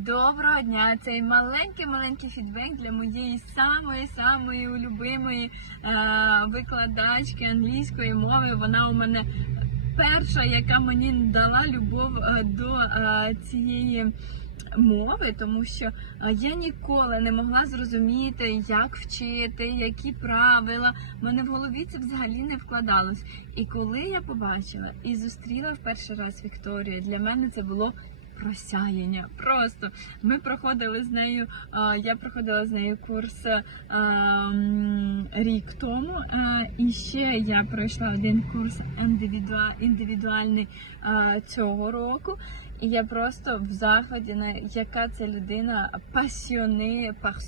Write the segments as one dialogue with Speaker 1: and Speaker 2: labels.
Speaker 1: Доброго дня! Цей маленький-маленький фідбек для моєї самої-самої улюбимої е, викладачки англійської мови. Вона у мене перша, яка мені дала любов е, до е, цієї мови, тому що я ніколи не могла зрозуміти, як вчити, які правила. Мене в голові це взагалі не вкладалось. І коли я побачила і зустріла в перший раз Вікторію, для мене це було просяяння. Просто ми проходили з нею. Я проходила з нею курс рік тому. І ще я пройшла один курс індивідуальний цього року. І я просто в заході, на яка це людина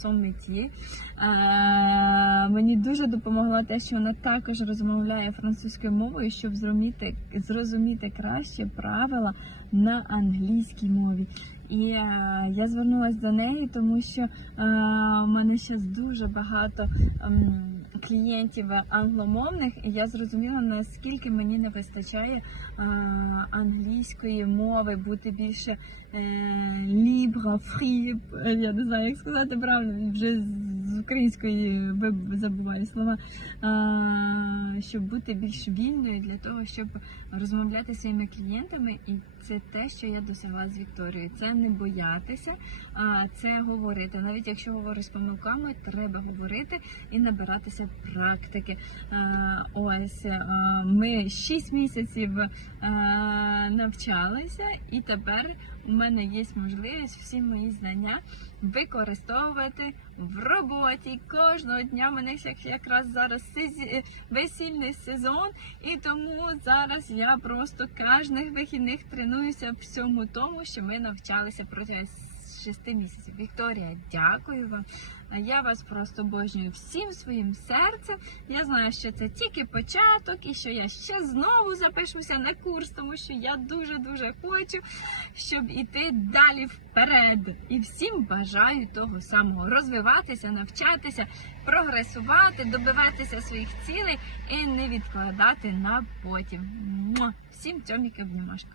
Speaker 1: son métier. Е, Мені дуже допомогло те, що вона також розмовляє французькою мовою, щоб зрозуміти, зрозуміти краще правила на англійській мові. І е, я звернулася до неї, тому що е, у мене зараз дуже багато ем, клієнтів англомовних, і я зрозуміла, наскільки мені не вистачає е, англійської мови, бути більше е, лібра, фрі, е, я не знаю, як сказати правильно, вже з української забуваю слова, щоб бути більш вільною для того, щоб розмовляти зі своїми клієнтами, і це те, що я досягла з Вікторією. Це не боятися, а це говорити. Навіть якщо говориш з помилками, треба говорити і набиратися практики. Ось ми 6 місяців навчалися, і тепер у мене є можливість всі мої знання використовувати в роботі кожного дня. в мене як- якраз зараз сезі- весільний сезон, і тому зараз я просто кожних вихідних тренуюся всьому тому, що ми навчалися шести місяців. Вікторія, дякую вам. Я вас просто обожнюю всім своїм серцем. Я знаю, що це тільки початок, і що я ще знову запишуся на курс, тому що я дуже дуже хочу, щоб іти далі вперед. І всім бажаю того самого розвиватися, навчатися, прогресувати, добиватися своїх цілей і не відкладати на потім. Всім цьоміки обнімашка.